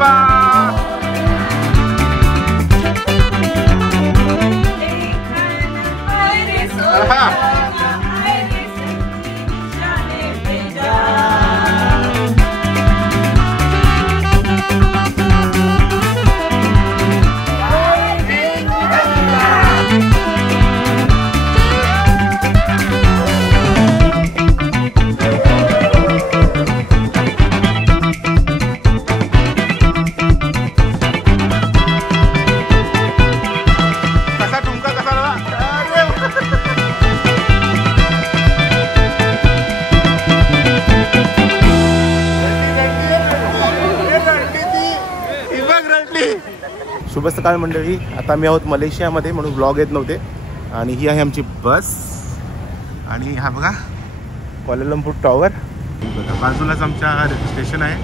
बाप्पा. शुभ सकाळ मंडळी. आता आम्ही आहोत मलेशियामध्ये म्हणून व्लॉग येत नव्हते. आणि ही आहे आमची बस. आणि हा बघा क्वालालंपूर टॉवर बघा, बाजूलाच आमच्या स्टेशन आहे.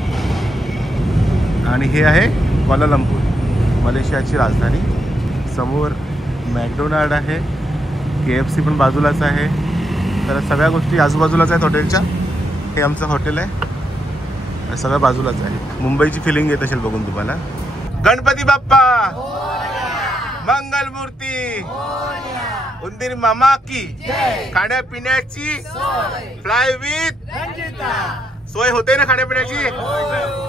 आणि हे आहे क्वालालंपूर, मलेशियाची राजधानी. समोर मॅकडोनाल्ड आहे, KFC पण बाजूलाच आहे. तर सगळ्या गोष्टी आजूबाजूलाच आहेत हॉटेलच्या. हे आमचं हॉटेल आहे, सगळं बाजूलाच आहे. मुंबईची फिलिंग येत असेल बघून तुम्हाला. गणपती बाप्पा, मंगल मूर्ती, उंदीर मामा की खाण्यापिण्याची फ्लाय विथ सोय होते ना खाण्यापिण्याची.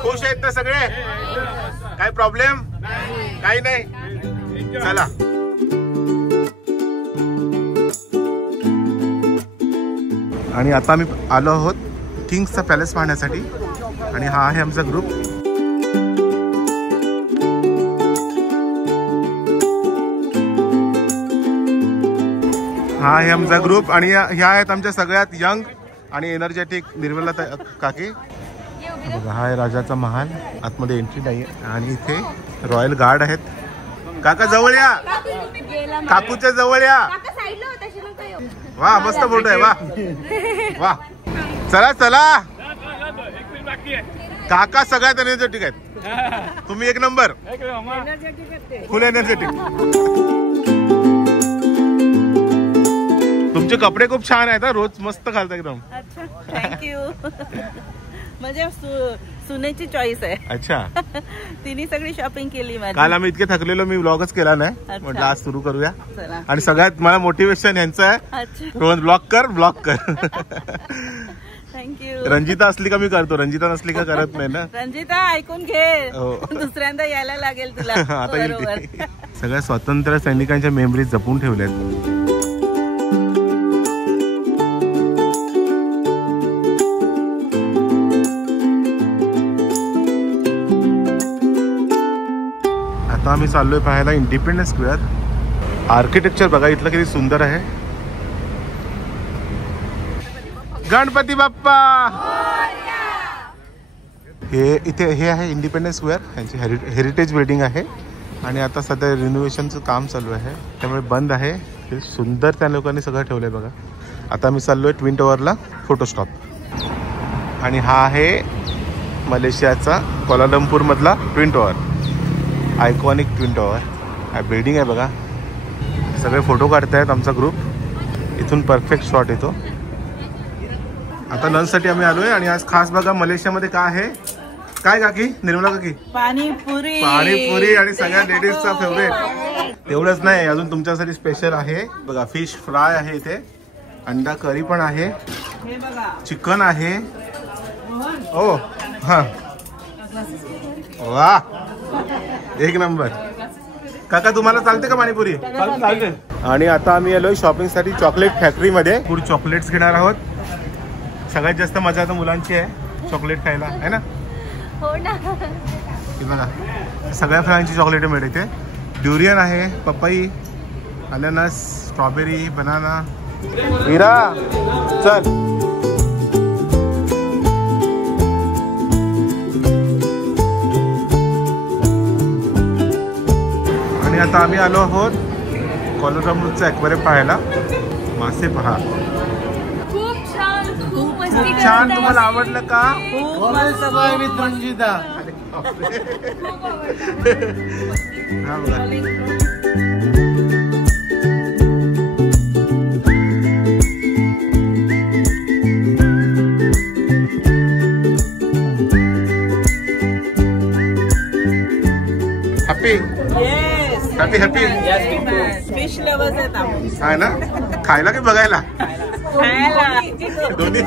खुश आहेत ना सगळे? काय प्रॉब्लेम? काही नाही. चला आणि आता आम्ही आलो आहोत किंग्सचा पॅलेस पाहण्यासाठी. आणि हा आहे आमचा ग्रुप. हा आहे आमचा ग्रुप. आणि ह्या आहेत आमच्या सगळ्यात यंग आणि एनर्जेटिक निर्मला काकी. हा आहे राजाचा महाल. आतमध्ये एंट्री नाही आहे. आणि इथे रॉयल गार्ड आहेत. काका जवळ या, काकूच्या जवळ या. वा मस्त फोटो आहे. वा वा. चला चला, काका सगळ्यात एनर्जेटिक आहेत. तुम्ही एक नंबर, फुल एनर्जेटिक. तुमचे कपडे खूप छान आहेत. रोज मस्त घालता एकदम. थँक्यू. म्हणजे सुनेची चॉईस आहे. अच्छा. तिने सगळी शॉपिंग केली माझी. काल आम्ही इतके थकलेलो, मी व्लॉगच केला नाही. म्हटलं आज सुरू करूया. आणि सगळ्यात मला मोटिवेशन यांचं आहे, रोज ब्लॉग कर. थँक्यू. रंजिता असली का मी करतो, रंजिता नसली का करत नाही ना. रंजिता ऐकून घे, दुसऱ्यांदा यायला लागेल तुला. आता येईल. सगळ्या स्वातंत्र्य सैनिकांच्या मेमरीज जपून ठेवल्यात. आता आम्ही चाललोय पाहायला इंडिपेंडन्स स्क्वेअर. आर्किटेक्चर बघा इथलं किती सुंदर आहे. गणपती बाप्पा. हे आहे इंडिपेंडन्स स्क्वेअर, यांची हेरिटेज बिल्डिंग आहे. आणि आता सध्या रिनोव्हेशनचं काम चालू आहे, त्यामुळे बंद आहे. हे सुंदर त्या लोकांनी सगळं ठेवलंय बघा. आता आम्ही चाललोय ट्विन टॉवरला फोटो स्टॉप. आणि हा आहे मलेशियाचा क्वालालंपूर मधला twin tower, iconic twin tower. हा बिल्डिंग आहे बघा. सगळे फोटो काढतायत आमचा ग्रुप. इथून परफेक्ट शॉट येतो. आता लंचसाठी आम्ही आलोय. आणि आज खास बघा मलेशियामध्ये काय आहे. काय काकी, निर्मला काकी? पाणीपुरी. पाणीपुरी. आणि सगळ्या लेडीजचा फेवरेट. तेवढंच नाही, अजून तुमच्यासाठी स्पेशल आहे बघा. फिश फ्राय आहे इथे, अंडा करी पण आहे, चिकन आहे. ओ हा, वा एक नंबर. काका तुम्हाला चालते का पाणीपुरी? चालते. आणि आता आम्ही आलोय शॉपिंग साठी चॉकलेट फॅक्टरी मध्ये. पुढे चॉकलेट्स घेणार आहोत. सगळ्यात जास्त मजा आता मुलांची आहे चॉकलेट खायला, आहे ना? हो ना. हे बघा सगळ्या फळांची चॉकलेट मिळते. ड्युरियन आहे, पपई, अननस, स्ट्रॉबेरी, बनाना. वीरा चल. आणि आता आम्ही आलो आहोत क्वालालंपूरचं ॲक्वेरियम पाहायला. मासे पहा, खूप खूप छान. तुम्हाला आवडलं का? खूप मस्त. रंजिता. हा बघा. Happy yes happy happy fish lovers आहेत आम्ही. आहे ना. खायला की बघायला खायला दोन्ही.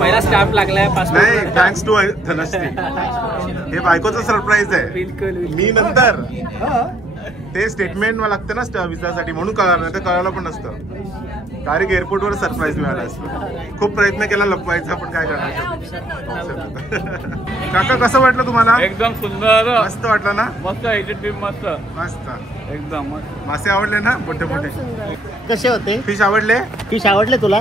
पहिला स्टाफ लागलाय नाही, थँक्स टू धनश्री. हे बायकोचं सरप्राईज आहे. बिलकुल मी नंतर ते स्टेटमेंट मला लागतं ना विजासाठी, म्हणून कळणार नाही तर कळायला पण नसतं. डायरेक्ट एअरपोर्टवर सरप्राईज मिळाला असतं. खूप प्रयत्न केला लपवायचा, पण काय करणार. काका कसं वाटलं तुम्हाला? एकदम सुंदर, मस्त वाटलं ना. मस्त मस्त मस्त एकदम. मासे आवडले ना मोठे मोठे? कसे होते फिश आवडले? फिश आवडले तुला?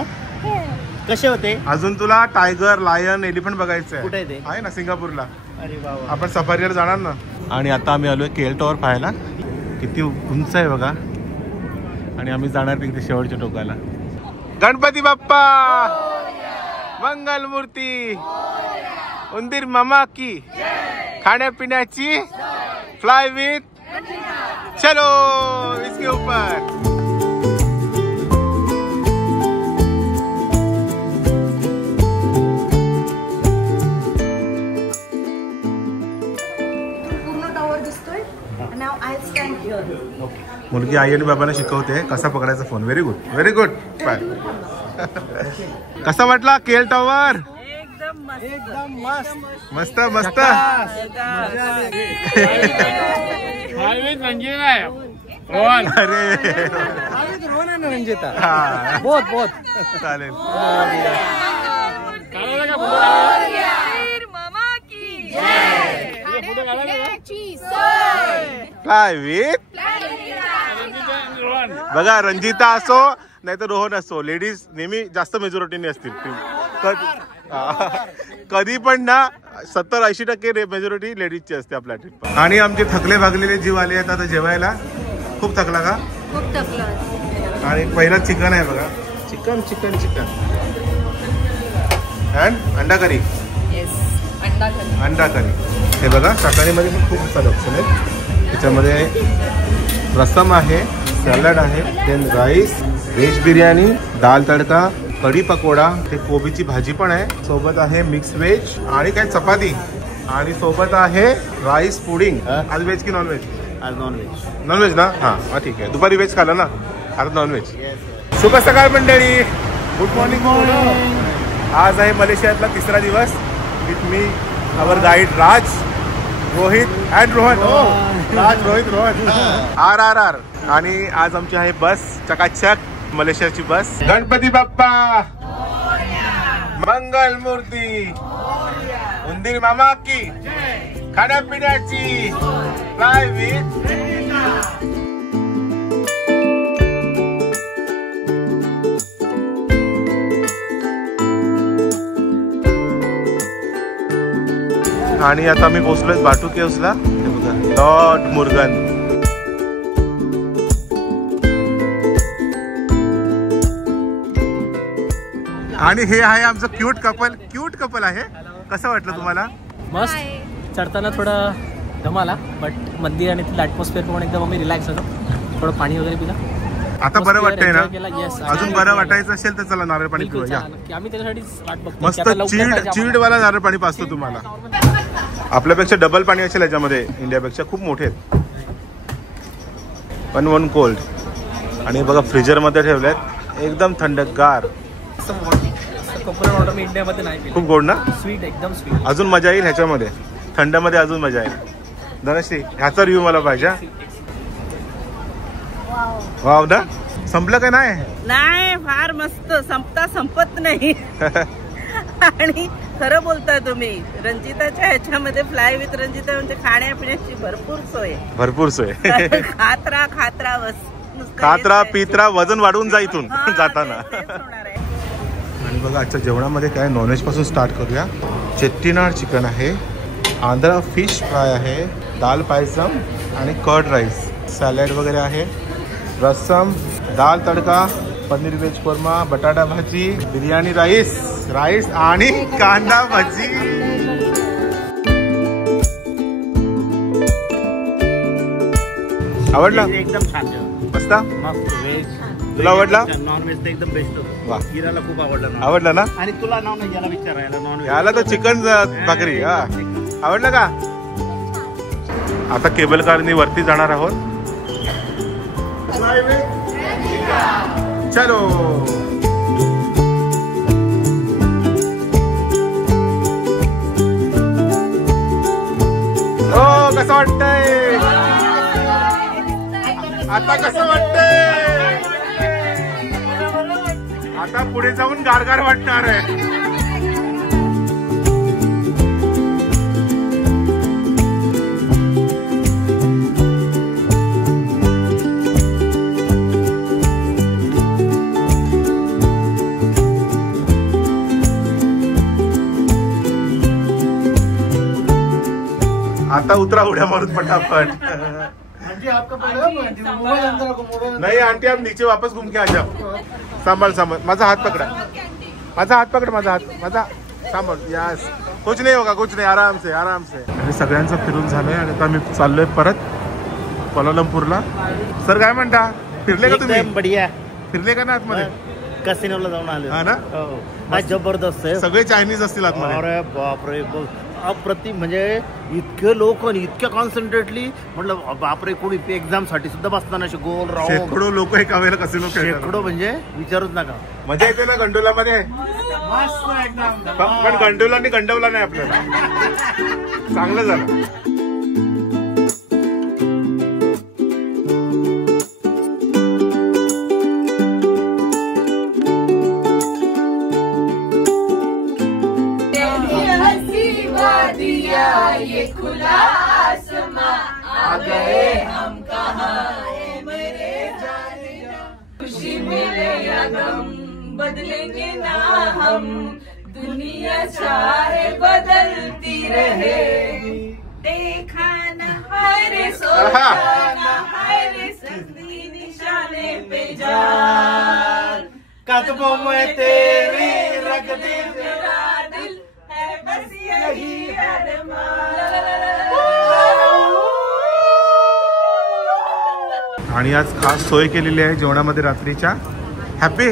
कसे होते? अजून तुला टायगर, लायन, एलिफंट बघायचं कुठे आहे ते? आहे ना सिंगापूरला. अरे बाबा. आपण सफारीवर जाणार ना. आणि आता आम्ही आलोय केल टॉवर पाहायला. किती उंच आहे बघा. आणि आम्ही जाणार तिथे शेवटच्या टोकाला. गणपती बाप्पा मंगल मूर्ती, उंदीर मामा की खाण्यापिण्याची फ्लाय विथ चलो इसके ऊपर. मुलगी आई आणि बाबांना शिकवते कसा पकडायचा phone. Very good very good. Bye. कसा वाटला केल टॉवर? एकदम मस्त. मस्त मस्त. अरे रंजिता हा बहुत बहुत चालेल. फ्लाय विथ बघा. रंजिता असो नाही तर रोहन असो, लेडीज नेहमी जास्त मेजॉरिटीने असतील. कधी पण ना 70-80% मेजॉरिटी लेडीजची असते आपल्या ट्रिप. आणि आमचे थकले भागलेले जीव आले आहेत आता जेवायला. खूप थकला का? खूप थकलो. आणि पहिला चिकन आहे बघा. चिकन चिकन चिकन अँड अंडा करी. अंडा करी. हे बघा शाकाहारीमध्ये पण खूप सारे ऑप्शन आहेत. त्याच्यामध्ये रसम आहे, सॅलड आहे, देन राईस, व्हेज बिर्याणी, दाल तडका, कढी पकोडा, ते कोबीची भाजी पण आहे, सोबत आहे मिक्स व्हेज आणि काय चपाती, आणि सोबत आहे राईस पुडिंग. आज व्हेज की नॉनव्हेज? आज नॉनव्हेज. नॉनव्हेज ना. हां ठीक आहे. दुपारी व्हेज खाल्लं ना, आता नॉनव्हेज. शुभ सकाळ मंडळी. Good morning. आज आहे मलेशियातला तिसरा दिवस. With me our guide Raj, Rohit and Rohan. Raj, Rohit, Rohan. RRR. आणि आज आमची आहे बस चकाचक मलेशियाची बस. गणपती बाप्पा मंगल मूर्ती, उंदीर मामा की खाण्यापिण्याची फ्लाय विथ. आणि आता आम्ही पोहोचलोय बाटू केव्सला. हे बघा लॉर्ड मुर्गन. आणि हे आहे आमचं क्यूट कपल. क्यूट कपल आहे. कसं वाटलं तुम्हाला? मस्त. चढताना थोडं दम आला, बट मंदिर आणि तिथलं ॲटमॉस्फिअर पण एकदम आम्ही रिलॅक्स होतो. थोडं पाणी वगैरे पिलं. आता बरं वाटतंय ना? Yes. अजून बरं वाटायचं असेल तर चला नारळ पाणी पिऊया. आम्ही त्याच्यासाठी वाट बघतो. मस्त चीड वाला नारळ पाणी पाचतो तुम्हाला. आपल्यापेक्षा डबल पाणी असेल याच्यामध्ये. इंडियापेक्षा खूप मोठे आहेत. पण वन कोल्ड. आणि बघा फ्रीजर मध्ये ठेवलेत एकदम थंडगार. कोकोनट वॉटर मी इंडियामध्ये नाही पिलं. खूप गोड ना? स्वीट, एकदम स्वीट. अजून मजा येईल ह्याच्यामध्ये. थंड मध्ये अजून मजा येईल. धनश्री ह्याचा रिव्ह्यू मला पाहिजे. वाव ना. संपलं का नाही? नाही, फार मस्त. संपता संपत नाही. आणि खरं बोलताय तुम्ही. रंजिताच्या ह्याच्यामध्ये फ्लाय विथ रंजिता म्हणजे खाण्यापिण्याची भरपूर सोय. भरपूर सोय. खात्रा खात्रा खात्रा पित्रा वजन वाढवून जा इथून जाताना. होणार आहे. आणि बघा आजच्या जेवणामध्ये काय नॉनव्हेज पासून स्टार्ट करूया. चेट्टीनाड चिकन आहे, आंध्रा फिश फ्राय आहे, दाल पायसम आणि कर्ड राईस, सॅलड वगैरे आहे, रसम, दाल तडका, पनीर वेज कोरमा, बटाटा भाजी, बिर्याणी राईस आणि कांदा भाजी. आवडला? एकदम छान. मस्त मस्त व्हेज. तुला आवडला? नॉन व्हेज तर एकदम बेस्ट होतं. वा. हिराला खूप आवडलं ना. आवडला ना? आणि तुला नॉन व्हेज याला विचारायला नॉन व्हेज याला तर चिकन भाकरी. हा आवडलं का? आता केबल कारने वरती जाणार आहोत. चलो. ओ कसं वाटतंय आता? कसं वाटतंय आता? पुढे जाऊन गारगार वाटणार आहे. आता उतरा उड्या मारून फटाफट. नहीं आंटी आप नीचे वापस घूम के आ जाओ. सांभाळ सांभाळ. माझा हात पकडा. माझा हात पकड. माझा हात. माझा सांभाळ. यस. कुछ नाही होगा. कुछ नाही. आराम से आराम से. आणि सगळ्यांचं फिरून झालंय आणि आता मी चाललोय परत कोलालमपूरला. सर काय म्हणता? फिरले का तुम्ही? एकदम बढिया. फिरले का ना आतमध्ये? कसिनोला जाऊन आले. हा ना? हा जबरदस्त आहे. सगळे चायनीज असतील आतमध्ये. अरे बापरे, अप्रतिम. म्हणजे इतके लोक आणि इतक्या कॉन्सन्ट्रेटली म्हटलं बापरे, कोणी एक्झाम साठी सुद्धा बसताना असे गोल राऊंड. शेकडो लोक एका वेळेला कसिनो खेळतात. शेकडो म्हणजे विचारूच नका. मजा येते ना गंडोला मध्ये? मस्त एकदम. पण गंडोलांनी गंडवला नाही आपल्याला. चांगलं झालं. ये खुला आसमां आ गए हम कहाँ मेरे जाने. खुशी मिले या गम बदलेंगे ना हम. दुनिया चाहे बदलती रहे. देखा न हाय रे सोचा न हाय रे संगी निशाने पे जान. कदमों में तेरी रख दी मेरा दिल है बस यही आणि आज खास सोय केलेली आहे जेवणामध्ये रात्रीच्या. हॅपी.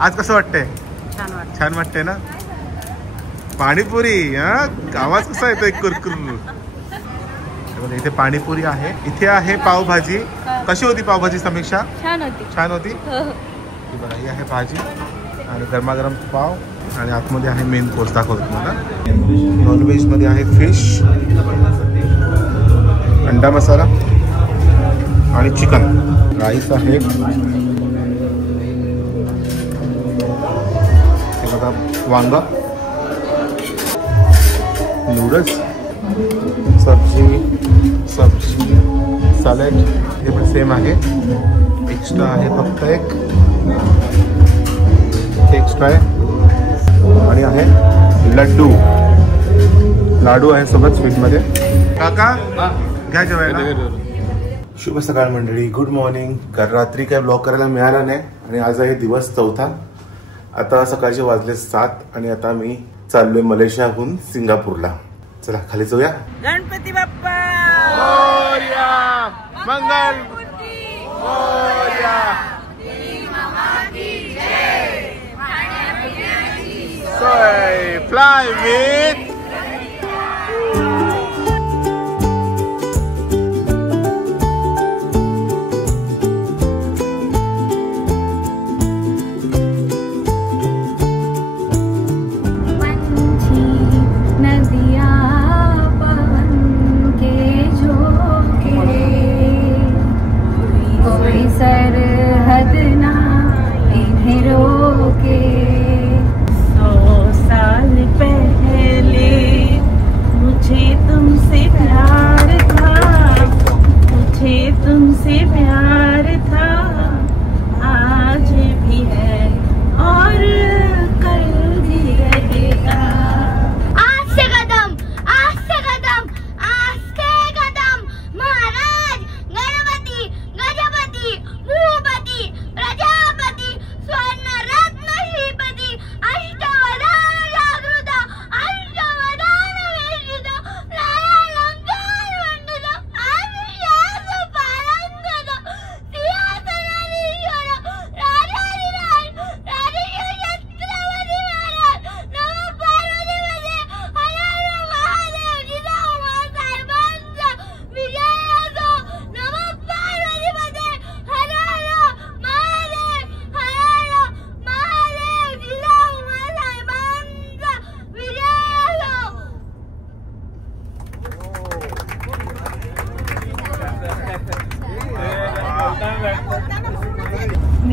आज कसं वाटतंय? छान वाटतंय ना? पाणीपुरी. हा आवाज कसा येतोय? कुरकुर. इथे पाणीपुरी आहे. इथे आहे पावभाजी. कशी होती पावभाजी समीक्षा? छान होती. छान होती. बघा ही आहे भाजी आणि गरमागरम पाव आणि आतमध्ये आहे मेन कोर्स दाखवतो तुम्हाला. नॉनव्हेज मध्ये आहे फिश, अंडा मसाला आणि चिकन. राईस आहे. हे बघा वांग, नूडल्स, सब्जी सॅलड. हे पण सेम आहे. एक्स्ट्रा आहे फक्त एक एक्स्ट्रा आहे. आणि आहे लाडू आहे सोबत स्वीट मध्ये. काका घ्या जेवायला. शुभ सकाळ मंडळी. Good morning. काल रात्री काय ब्लॉग करायला मिळाला नाही आणि आज आहे दिवस चौथा. आता सकाळचे वाजले 7 आणि आता मी चाललोय मलेशियाहून सिंगापूरला. चला खाली जाऊया. गणपती बाप्पा मोरया. मंगल मोरया. सोय फ्लाय विथ सरहद ना इन्हें रोके. 100 साल पहले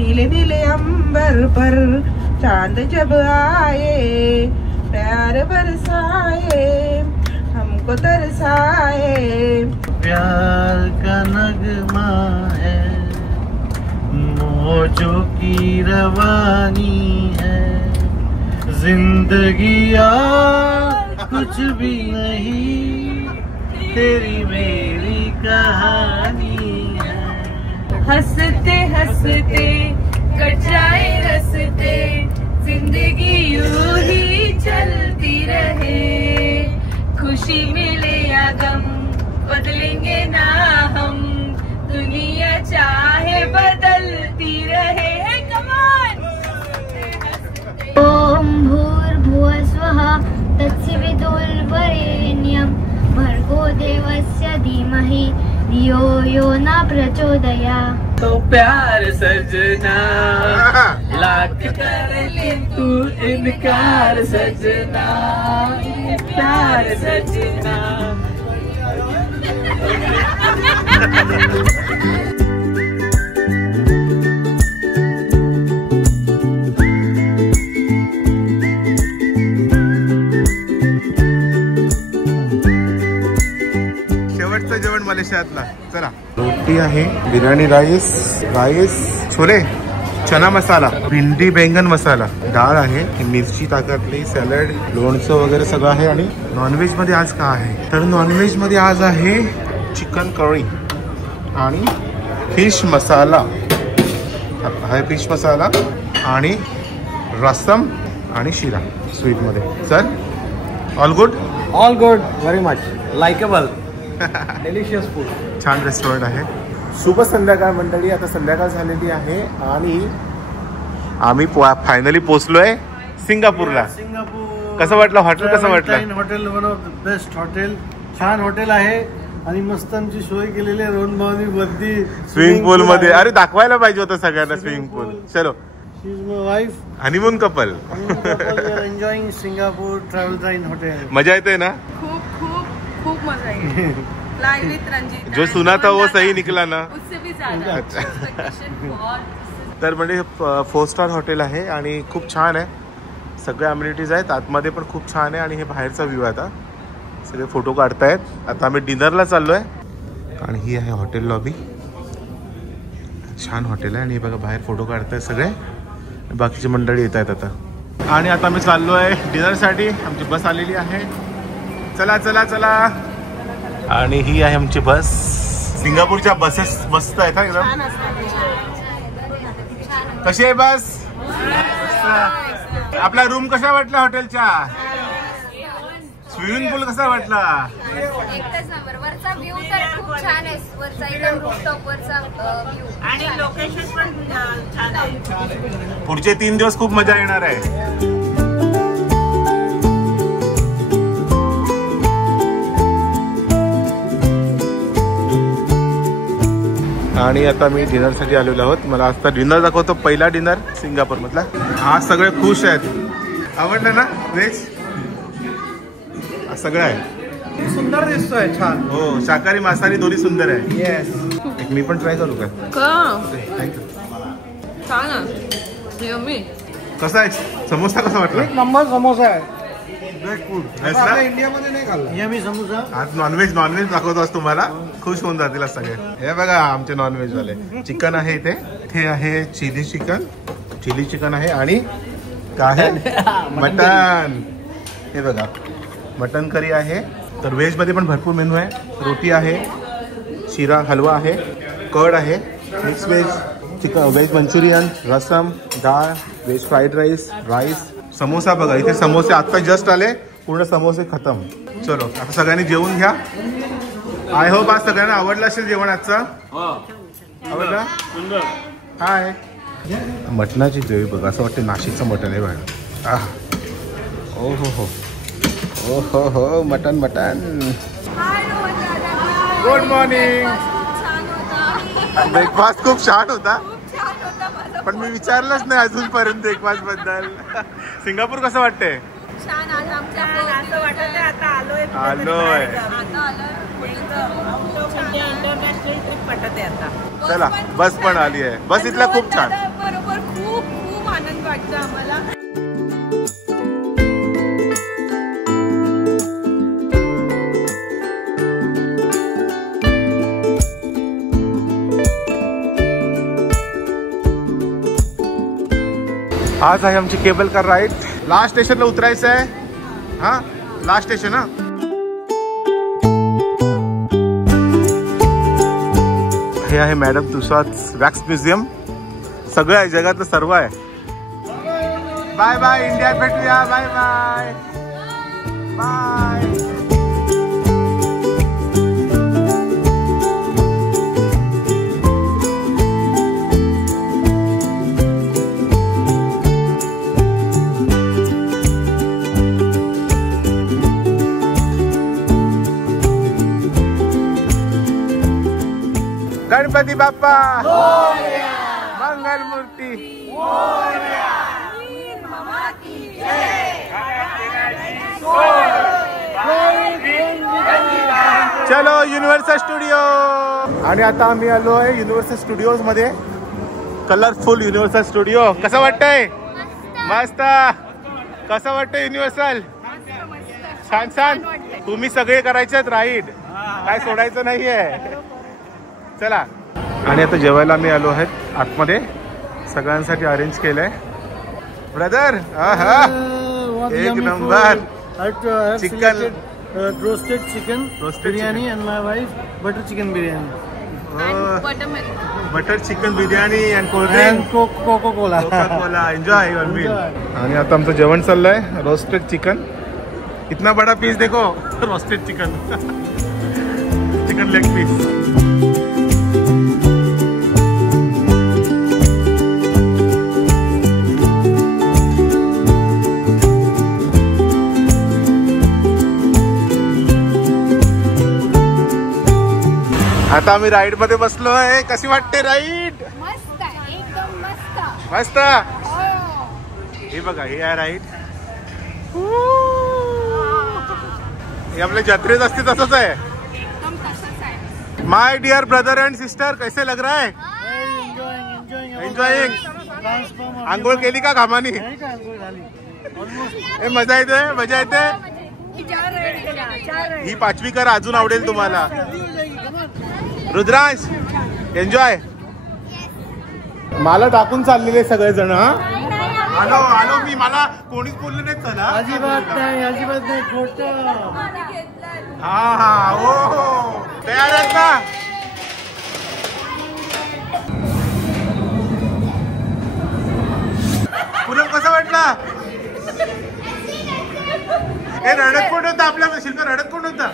नीले नीले अंबर पर चांद जब आए, प्यार बरसाए, हमको तरसाए। प्यार का नगमा है, मौजों की रवानी है, जिंदगी यार कुछ भी नहीं, तेरी मेरी कहानी है। हंसते हंसते कट जाए रस्ते, जिंदगी यूं ही चलती रहे, खुशी मिले या गम बदलेंगे ना हम, दुनिया चाहे बदलती रहे। ओम भूर्भुवः स्वः तत्सवितुर्वरेण्यं भर्गो देवस्य धीमहि धियो यो न प्रचोदयात्। तो प्यार सजना लाख कर ले तू इनकार सजना, प्यार सजना। शेवटचं जेवण मलेशियातला. चला, रोटी आहे, बिर्याणी राईस छोले, चना मसाला, भिंडी बैंगन मसाला, डाळ आहे, मिरची ताकातली, सॅलड, लोणचं वगैरे सगळं आहे. आणि नॉनव्हेज मध्ये आज का आहे तर नॉनव्हेज मध्ये आज आहे चिकन करी आणि फिश मसाला आहे, फिश मसाला आणि रसम आणि शिरा स्वीट मध्ये. Sir all good? All good, very much likeable, delicious food. छान रेस्टॉरंट आहे. शुभ संध्याकाळ मंडळी. आता संध्याकाळ झालेली आहे आणि आम्ही फायनली पोहोचलोय सिंगापूरला. सिंगापूर कसं वाटलं हॉटेल? कसं वाटलं? Hotel one of the best hotel, छान हॉटेल आहे आणि मस्त आमची सोय केलेली आहे. रोहन भावनी वरती स्विमिंग पूल मध्ये. अरे दाखवायला पाहिजे होतं सगळ्यांना स्विमिंग पूल. चलो, she is my wife. Honeymoon couple. Enjoying Singapore travel ट्राइन हॉटेल. मजा येते ना? खूप खूप खूप मजा आई. Fly with Ranjita. जो सुना था वो सही निकला ना. उससे भी ज्यादा. अच्छा. Expectation बहुत. तर म्हणजे 4 स्टार हॉटेल आहे आणि खूप छान आहे. सगळ्या अम्युनिटीज आहेत. आतमध्ये पण खूप छान आहे आणि हे बाहेरचा व्ह्यू आहे. आता सगळे फोटो काढतायत. आता आम्ही डिनरला चाललोय आणि ही आहे हॉटेल लॉबी. छान हॉटेल आहे आणि हे बघा बाहेर फोटो काढतायत सगळे. बाकीची मंडळी येत आहेत आता. आणि आता आम्ही चाललोय डिनरसाठी. आमची बस आलेली आहे. चला चला चला. आणि ही आहे आमची बस. सिंगापूरच्या बसेस मस्त आहेत एकदम. कशी आहे बस? आपला रूम कसा वाटला हॉटेलच्या? स्विमिंग पूल कसा वाटला? एकच नंबर. वरचा व्ह्यू तर खूप छान आहे. वरचा एकदम रूफटॉप वरचा व्ह्यू आणि लोकेशन पण छान आहे. पुढचे 3 दिवस खूप मजा येणार आहे. आणि आता मी डिनरसाठी आलेलो आहोत. मला आता डिनर दाखवतो. पहिला डिनर सिंगापूर मधला. आज सगळे खुश आहेत. आवडलं ना व्हेज? सगळं आहे. सुंदर दिसतोय, छान. हो, शाकाहारी मांसाहारी दोन्ही सुंदर आहे. येस. एक मी पण ट्राय करू का? थँक्यू. छान आहे. यम्मी. कसा आहे समोसा? कसा वाटला? एक नंबर समोसा आहे. Best food. इंडियामध्ये नाही खाल्ला. यमी समोसा. आज नॉनव्हेज दाखवतो आज तुम्हाला. खुश होऊन जातील आज सगळे. हे बघा आमचे नॉनव्हेज वाले. चिकन आहे इथे. इथे आहे चिली चिकन आहे आणि काय आहे मटन. हे बघा मटन करी आहे. तर व्हेज मध्ये पण भरपूर मेनू आहे. रोटी आहे, शिरा हलवा आहे, कड आहे, mix veg, chicken veg manchurian, rasam, डाळ, व्हेज फ्राईड राईस, समोसा. बघा इथे समोसे आता जस्ट आले. पूर्ण समोसे खतम. चलो आता सगळ्यांनी जेवून घ्या. आय होप आज सगळ्यांना आवडलं असेल जेवण आजचं. आवडलं? हाय. मटणाची ग्रेव्ही बघा. असं वाटतं नाशिकचं मटण आहे बघा. ओ हो हो मटन. Good morning. ब्रेकफास्ट खूप छान होता. पण मी विचारलंच नाही अजूनपर्यंत ब्रेकफास्ट बद्दल. सिंगापूर कसं वाटतंय? छान. आज आमचं असं वाटत आहे आता आलोय इंटरनॅशनल ट्रिप वाटत आहे आता. चला बस पण आली आहे. बस इथला खूप छान. बरोबर खूप खूप आनंद वाटतो आम्हाला. आज आहे आमची केबल कार राईड. लास्ट स्टेशनला उतरायचं आहे. हा लास्ट स्टेशन. हा हे आहे मॅडम तुसाद वॅक्स म्युझियम. सगळं आहे, जगातलं सर्व आहे. बाय बाय इंडिया, भेटूया. Bye bye bye. Ganpati Bappa Mangal Murti. चलो युनिव्हर्सल स्टुडिओ. आणि आता आम्ही आलो आहे युनिव्हर्सल स्टुडिओज मध्ये. Colourful Universal Studio. कसं वाटतंय? मस्त. कसं वाटतंय युनिव्हर्सल? छान छान. तुम्ही सगळे करायचे राईड, काय सोडायचं नाहीये. चला. आणि आता जेवायला आम्ही आलो आहेत आतमध्ये. सगळ्यांसाठी अरेंज केलंय. ब्रदर एक नंबर. Chicken roasted chicken biryani and my wife butter chicken biryani. Butter chicken biryani and cold Coca Cola. Enjoy your meal. आणि आता आमचं जेवण चाललंय. Roasted chicken. इतना बड़ा पीस देखो. Roasted chicken. Chicken leg piece. आता आम्ही राईड मध्ये बसलोय. कशी वाटते राईड? मस्त एकदम मस्त मस्त. हे बघा, हे आहे राईड. हे आपल्या जत्रेत असते तसंच आहे. एकदम तसंच आहे. My dear brother and sister, कैसे लग रहा है? एन्जॉयिंग. आंघोळ केली का घामानी? हे मजा येते, मजा येते. ही 5वी करा, अजून आवडेल तुम्हाला. रुद्रांश एन्जॉय. मला टाकून चाललेले सगळेजण. हा आलो आलो मी. मला कोणीच बोललं नाही. चला अजिबात नाही खोटं. हा हा हो तयार आहेत ना? पूनम कसा वाटला? हे रडत कोण होता? आपल्या शिल्पा रडत कोण होता?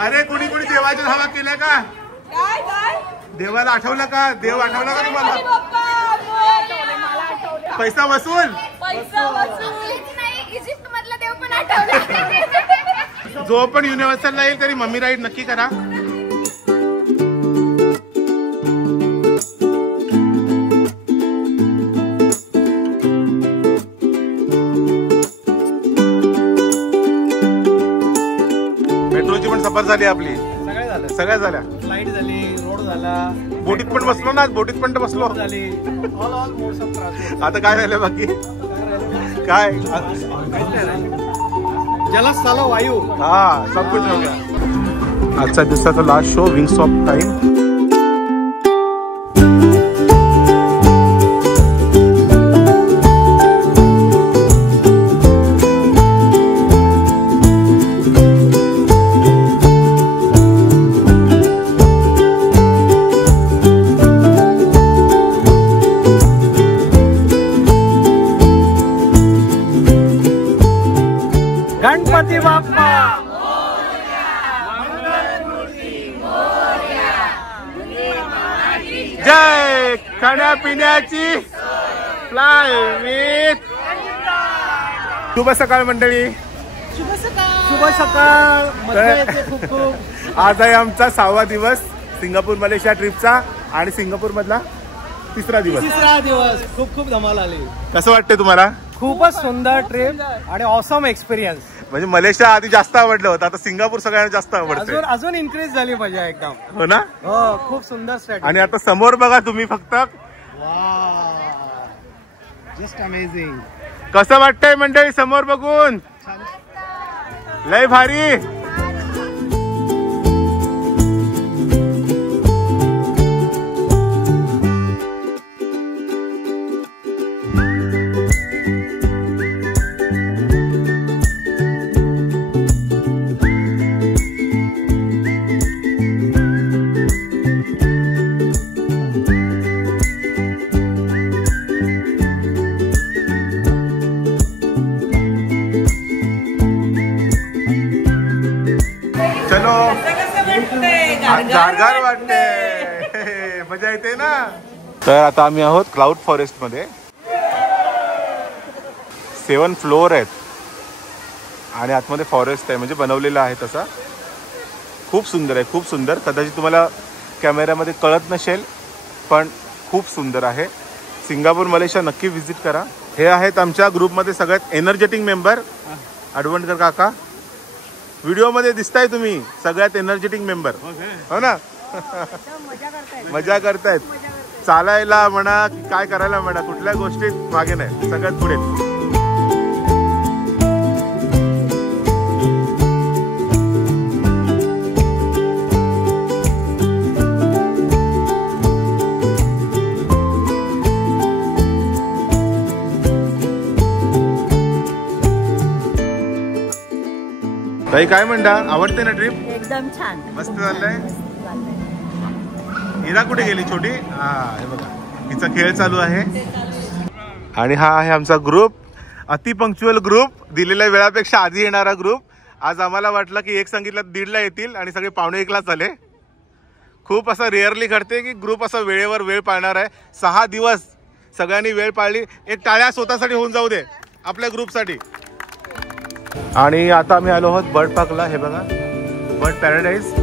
अरे कोणी कोणी देवाच्या धावा केल्या का? देवाला आठवलं का? देव आठवला का तुम्हाला? पैसा वसूल. इजिप्त मधला देव पण आठवला. जो पण युनिव्हर्सलला येईल तरी मम्मी राईड नक्की करा. मेट्रोची पण सफर झाली आपली. सगळ्या झाल्या. फ्लाईट झाली, रोड झाला. बोटीत पण बसलो ना. बोटीत पण बसलो झाली. All modes of transport. आता काय झालं बाकी? काय जलस चालव वायू. हा सब कुछ हो गया. आजच्या दिवसाचा last show Wings of Time. Ganpati Bappa जय. खाण्यापिण्याची फ्लाय विथ. शुभ सकाळ मंडळी. शुभ सकाळ. मजा येते खूप खूप. आज आहे आमचा 6वा दिवस सिंगापूर मलेशिया ट्रिपचा. आणि सिंगापूर मधला तिसरा दिवस. खूप खूप धमाल आली. कसं वाटतंय तुम्हाला? खूपच सुंदर ट्रिप आणि ऑसम एक्सपिरियन्स. म्हणजे मलेशिया आधी जास्त आवडलं होतं, आता सिंगापूर सगळ्यांना जास्त आवडतं. अजून इन्क्रीज झाली मजा एकदम. हो ना? हो, खूप सुंदर स्ट्रॅटेजी. आणि आता समोर बघा तुम्ही फक्त. Just amazing. कसं वाटतंय मंडळी समोर बघून? लय भारी. चलो गारगार वाटते, मजा येते ना. तर आता आम्ही आहोत क्लाउड फॉरेस्ट मध्ये. 7 फ्लोअर आहेत आणि आतमध्ये फॉरेस्ट आहे, म्हणजे बनवलेलं आहे तसा. खूप सुंदर आहे, खूप सुंदर. कदाचित तुम्हाला कॅमेऱ्यामध्ये कळत नसेल पण खूप सुंदर आहे. सिंगापूर मलेशिया नक्की व्हिजिट करा. हे आहेत आमच्या ग्रुपमध्ये सगळ्यात एनर्जेटिक मेंबर अडवणकर काका. व्हिडिओमध्ये दिसताय तुम्ही सगळ्यात एनर्जेटिक मेंबर. हो ना? मजा करतायत. चालायला म्हणा की काय करायला म्हणा, कुठल्या गोष्टीत मागे नाही, सगळ्यात पुढे. ताई काय म्हणता, आवडते ना ट्रिप? एकदम छान, मस्त चाललंय. हिरा कुठे गेली छोटी? हा हे बघा, हिचा खेळ चालू आहे. आणि हा आहे आमचा ग्रुप, अति पंक्च्युअल ग्रुप, दिलेल्या वेळापेक्षा आधी येणारा ग्रुप. आज आम्हाला वाटलं की 1 सांगितलं 1:30 येतील आणि सगळे 1:45 आले. खूप असं रेअरली घडते की ग्रुप असा वेळेवर वेळ पाळणार आहे. 6 दिवस सगळ्यांनी वेळ पाळली. एक टाळ्या स्वतःसाठी होऊन जाऊ दे, आपल्या ग्रुपसाठी. आणि आता आम्ही आलो आहोत बर्ड पार्कला. हे बघा, बर्ड पॅराडाईज.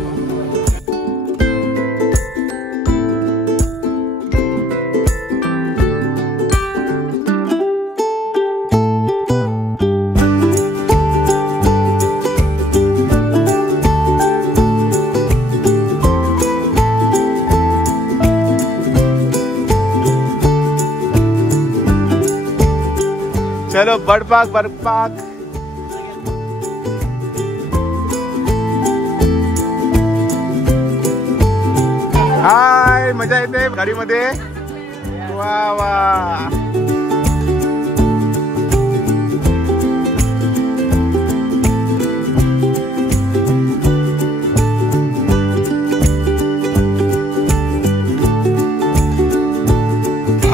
चलो बर्ड पार्क, बर्ड पार्क. हाय, मजा येते गाडीमध्ये. वा वा.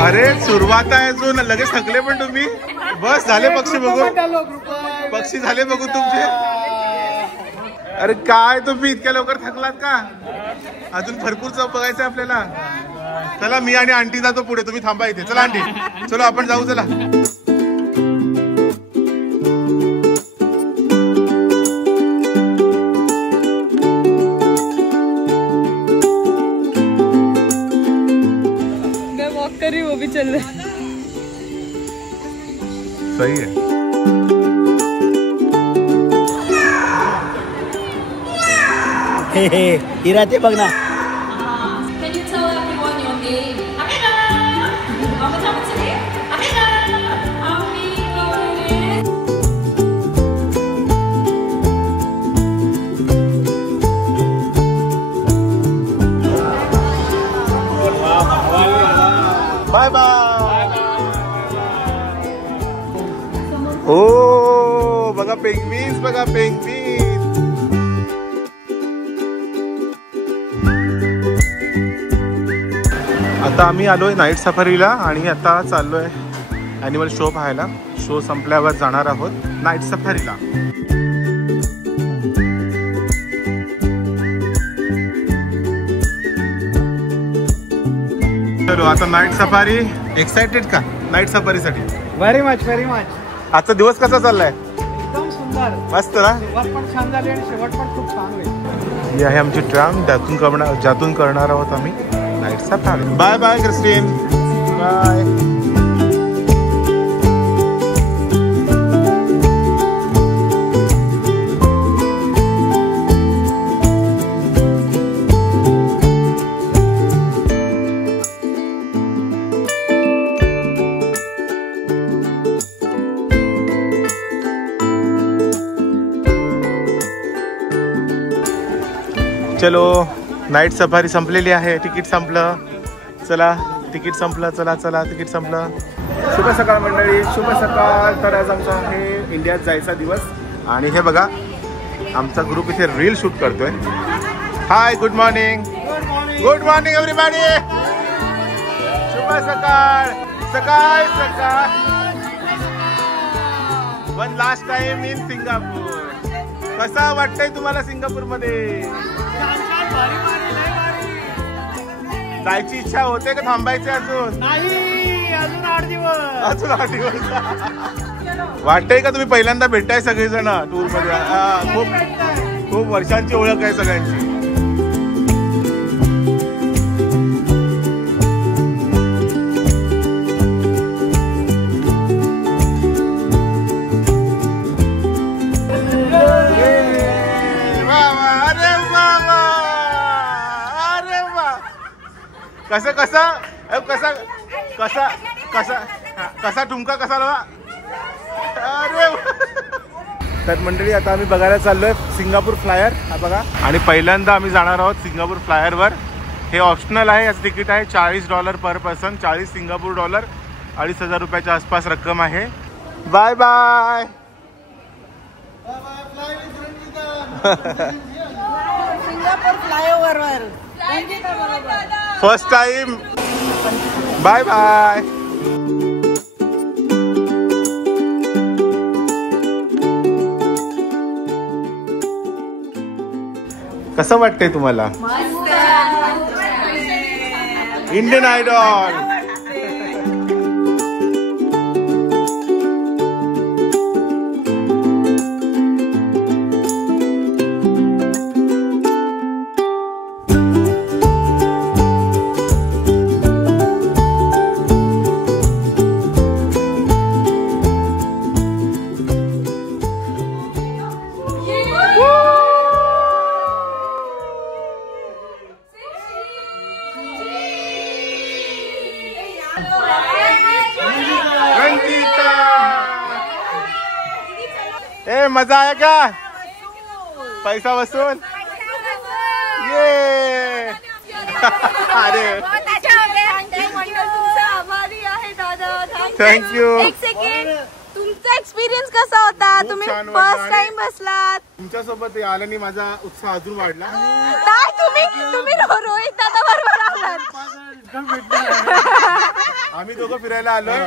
अरे सुरुवात आहे अजून, लगेच थकले पण तुम्ही. बस झाले पक्षी बघू, पक्षी झाले बघू तुमचे. अरे काय तुम्ही इतक्या लवकर थकलात का? अजून भरपूर चौक बघायचं आपल्याला. चला मी आणि आंटी जातो पुढे, तुम्ही थांबा इथे. चला आंटी, चलो आपण जाऊ. चला मैं वॉक कर रही हूँ, वो भी चल रहा है. सही है. हिरा ते बघ ना. Can you tell everyone your name? Amina! Mama, tell me today. Amina! Bye bye. ओ बघा पेंग्विन्स, बघा पेंग्विन्स. आता आम्ही आलोय नाईट सफारीला आणि आता चाललोय ॲनिमल शो पाहायला. शो संपल्यावर जाणार आहोत नाईट सफारीला. चलो आता नाईट सफारी. एक्साइटेड का नाईट सफारीसाठी? Very much, very much. आजचा दिवस कसा चाललाय? एकदम सुंदर, मस्त ना. सुरुवात पण छान झाली आणि शेवट पण खूप छान होईल. ही आहे आमची ट्राम, ज्यातून करणार आहोत आम्ही night safari. Bye bye Christine, bye. चलो, नाईट सफारी संपलेली आहे. तिकीट संपलं. चला, तिकीट संपलं. चला चला, तिकीट संपलं. शुभ सकाळ मंडळी, शुभ सकाळ. तर आज आमचा आहे इंडियात जायचा दिवस. आणि हे बघा, आमचा ग्रुप इथे रील शूट करतोय. Hi, good morning. Good morning everybody. शुभ सकाळ. सकाळ सकाळ. One last time in Singapore. कसा वाटतंय तुम्हाला सिंगापूर मध्ये? जायची इच्छा होते का थांबायचे अजून? नाही, अजून 8 दिवस. अजून 8 दिवस. वाटतंय का तुम्ही पहिल्यांदा भेटताय सगळेजण टूर मध्ये? खूप वर्षांची ओळख आहे सगळ्यांची. कसा कसा कसा कसा कसा कसा ठुमका कसा लावा. अरे तर मंडळी, आता आम्ही बघायला चाललोय सिंगापूर फ्लायर. हा बघा. आणि पहिल्यांदा आम्ही जाणार आहोत सिंगापूर फ्लायरवर. हे ऑप्शनल आहे. याचं तिकीट आहे $40 पर पर्सन. 40 सिंगापूर डॉलर, 2,500 रुपयाच्या आसपास रक्कम आहे. Bye bye. सिंगापूर फ्लायओव्हर वर फर्स्ट टाइम. Bye bye. कसं वाटतंय तुम्हाला? Indian idol. ए, मजा आया क्या? पैसा वसूल. ये अरे थँक्यू. एक सेकंड, तुमचा एक्सपिरियन्स कसा होता? तुम्ही फर्स्ट टाइम बसलात. तुमच्यासोबत आल्याने माझा उत्साह अजून वाढला. काय तुम्ही रोहित दादा बरोबर आलात. आम्ही दोघं फिरायला आलोय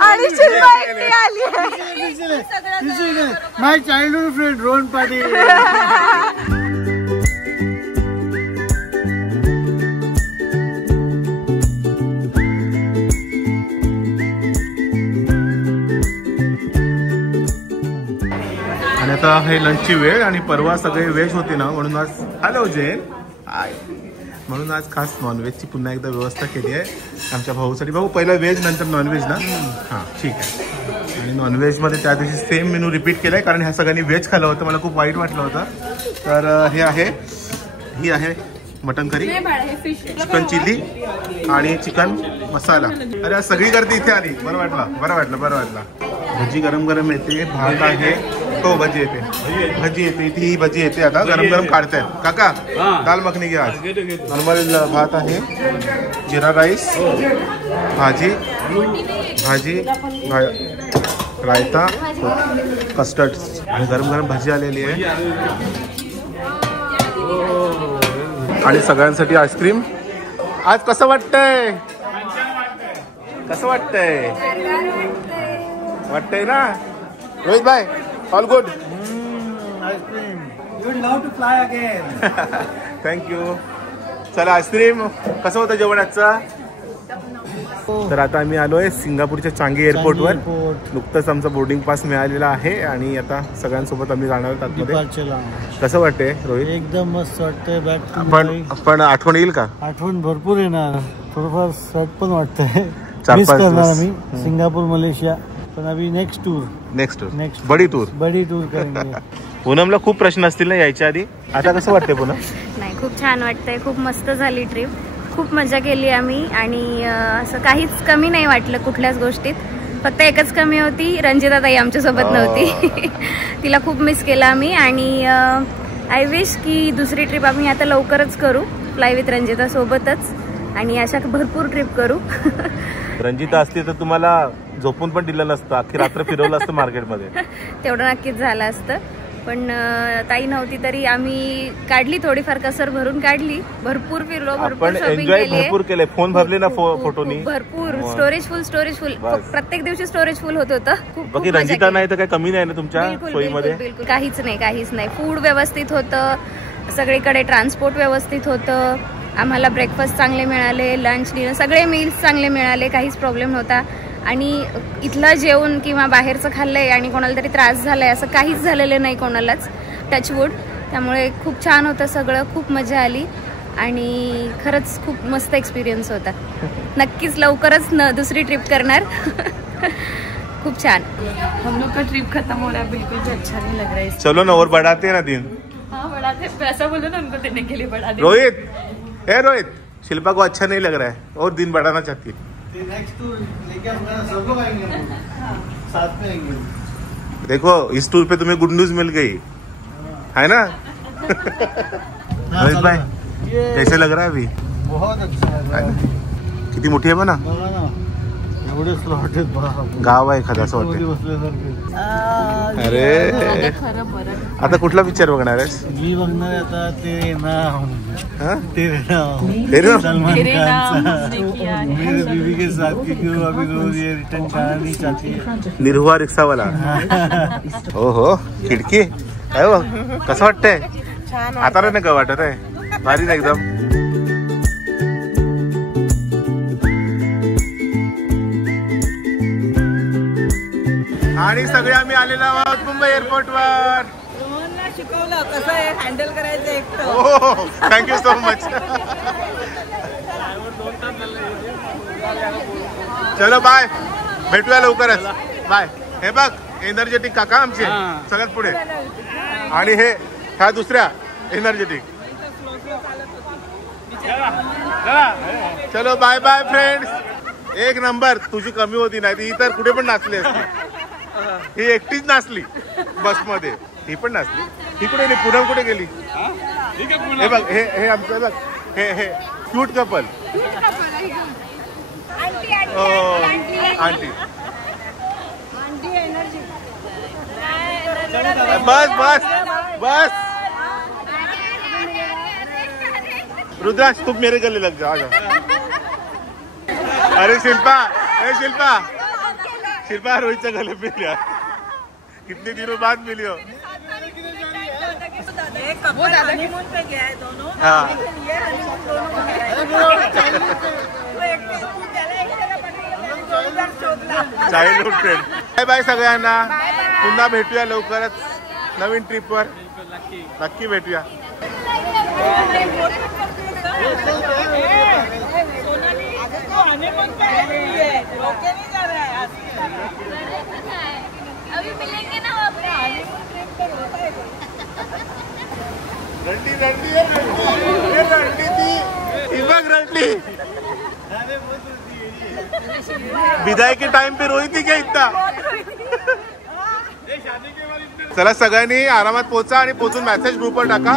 आणि शिल्पा एकटी आली. माय चाइल्डहुड फ्रेंड रोहन पाटील. आणि आता हे लंचची वेळ. आणि परवा सगळे व्हेज होते ना, म्हणून आज हॅलो जैन हाय, म्हणून आज खास नॉनव्हेजची पुन्हा एकदा व्यवस्था केली आहे आमच्या भाऊसाठी. भाऊ, पहिला व्हेज नंतर नॉनव्हेज ना? हां, ठीक आहे. आणि नॉनव्हेजमध्ये त्या दिवशी सेम मेनू रिपीट केला आहे, कारण ह्या सगळ्यांनी व्हेज खाल्लं होतं. मला खूप वाईट वाटलं होतं. तर ही आहे मटन करी, चिकन चिली आणि चिकन मसाला. अरे आज सगळी गर्दी इथे आली. बरं वाटलं. भजी गरम गरम येते. भात आहे. हो, भजी येते इथे. ही भजी येते आता गरम काढतायत. काका, दाल मखनी घ्या. आज नॉर्मल भात आहे, जिरा राईस, भाजी रायता, कस्टर्ड आणि गरम भजी आलेली आहे. आणि सगळ्यांसाठी आईस्क्रीम. आज कसं वाटतंय? वाटतंय ना रोहित भाई? All good. थँक्यू. चला, आईस्क्रीम. कसं होतं जेवण आजचा? तर आता आम्ही आलोय सिंगापूरच्या चांगी एअरपोर्टवर. नुकतंच आमचा बोर्डिंग पास मिळालेला आहे आणि आता सगळ्यांसोबत आम्ही जाणार आहोत आतमध्ये. कसं वाटतंय रोहित? एकदम मस्त वाटतंय. पण आठवण येईल का? आठवण भरपूर येणार. थोडंफार सॅड पण वाटतंय. 4-5 करणार आम्ही सिंगापूर मलेशिया. पण अभी नेक्स्ट टूर बडी टूर करेंगे. पूनमला खूप प्रश्न असतील ना यायच्या आधी. आता कसं वाटतंय पूनम? नाही, खूप छान वाटतंय. खूप मस्त झाली ट्रिप. खूप मजा केली आम्ही आणि असं काहीच कमी नाही वाटलं कुठल्याच गोष्टीत. फक्त एकच कमी होती, रंजिता ताई आमच्यासोबत नव्हती. तिला खूप मिस केलं आम्ही आणि आय विश की दुसरी ट्रिप आम्ही आता लवकरच करू फ्लाय विथ रंजिता सोबतच आणि अशा भरपूर ट्रिप करू. रंजिता असती तर तुम्हाला झोपून पण दिलं नसतं, अख्खी रात्र फिरवलं असतं मार्केटमध्ये. तेवढं नक्कीच झालं असतं. पण ताई नव्हती तरी आम्ही काढली, थोडीफार कसर भरून काढली. भरपूर फिरलो, भरपूर शॉपिंग केली, भरपूर केले. फोन भरले ना फोटोनी. भरपूर स्टोरेज फुल. प्रत्येक दिवशी स्टोरेज फुल होत होतं. बाकी रंजिता नाही तर काही कमी नाही ना तुमच्या सोयीमध्ये? बिलकुल काहीच नाही. फूड व्यवस्थित होतं, सगळीकडे ट्रान्सपोर्ट व्यवस्थित होतं. आम्हाला ब्रेकफास्ट चांगले मिळाले, लंच डिनर सगळे मील्स चांगले मिळाले, काहीच प्रॉब्लेम नव्हता. आणि इथलं जेवण किंवा बाहेरचं खाल्लंय आणि कोणाला तरी त्रास झालाय असं काहीच झालेलं नाही कोणालाच, टचवूड. त्यामुळे खूप छान होतं सगळं, खूप मजा आली आणि खरंच खूप मस्त एक्सपिरियन्स होता. नक्कीच लवकरच दुसरी ट्रिप करणार. खूप छान. हम लोग का ट्रिप खत्म हो रहा है, बिल्कुल भी अच्छा नहीं लग रहा है. चलो ना और बढ़ाते हैं ना दिन. हाँ बढ़ाते हैं, पैसा बोलो ना उनको देने के लिए बढ़ा दे. रोहित शिल्पा को अच्छा नहीं लग रहा है और दिन बढ़ाना चाहती है. नेक्स्ट टूर लेके हम सब लोग आएंगे, साथ में आएंगे. देखो इस टूर पे तुम्हें गुड न्यूज मिल गई है ना. रोहित भाई कैसे लग रहा है अभी? बहुत अच्छा है. किती मोठी आहे बना. एवढे स्लॉट आहेत, गाव आहे एखादा असं वाटतं. अरे आता कुठला पिक्चर बघणार आहेस? मी बघणार आता तेरे नाम. मेरे नाम मेरे बीवी के साथ की क्यों अभी रोज ये रिटर्न कहानी चाहती है. निरुवा रिक्षावाला. हो खिडकी काय हो, कसं वाटतंय? आता नाही का वाटत आहे? भारी ना एकदम. आणि सगळे आम्ही आलेलो आहोत मुंबई एअरपोर्टवर. शिकवलं कसं आहे हँडल करायचं एकटं. हो थँक्यू सो मच. चलो बाय, भेटूया लवकरच. बाय. हे बघ एनर्जेटिक काका आमचे सगळ्यात पुढे आणि हे ह्या दुसऱ्या एनर्जेटिक. चलो बाय बाय फ्रेंड्स. एक नंबर. तुझी कमी होती नाही ती तर कुठे पण नाचली असती. ही एकटीच नाचली बसमध्ये, ही पण नाचली. ही कुठे गेली? पूनम कुठे गेली? हे बघ हे आमचं बघ हे क्यूट कपल. आंटी बस. रुद्राक्ष तुम मेरे गले लग जाओ. अरे शिल्पा रोहितच्या गले मिल यार. कितने दिनों बाद मिली हो. हनीमून पे गया है दोनों. Childhood friend. बाय बाय सगळ्यांना. पुन्हा भेटूया लवकरच नवीन ट्रिपवर. नक्की भेटूया. अभी मिलेंगे ना वापस. रंडी विदाई के टाइम पे रोई थी क्या इतना. चला सगळ्यांनी आरामात पोहोचा आणि पोहोचून मेसेज ग्रुपवर टाका.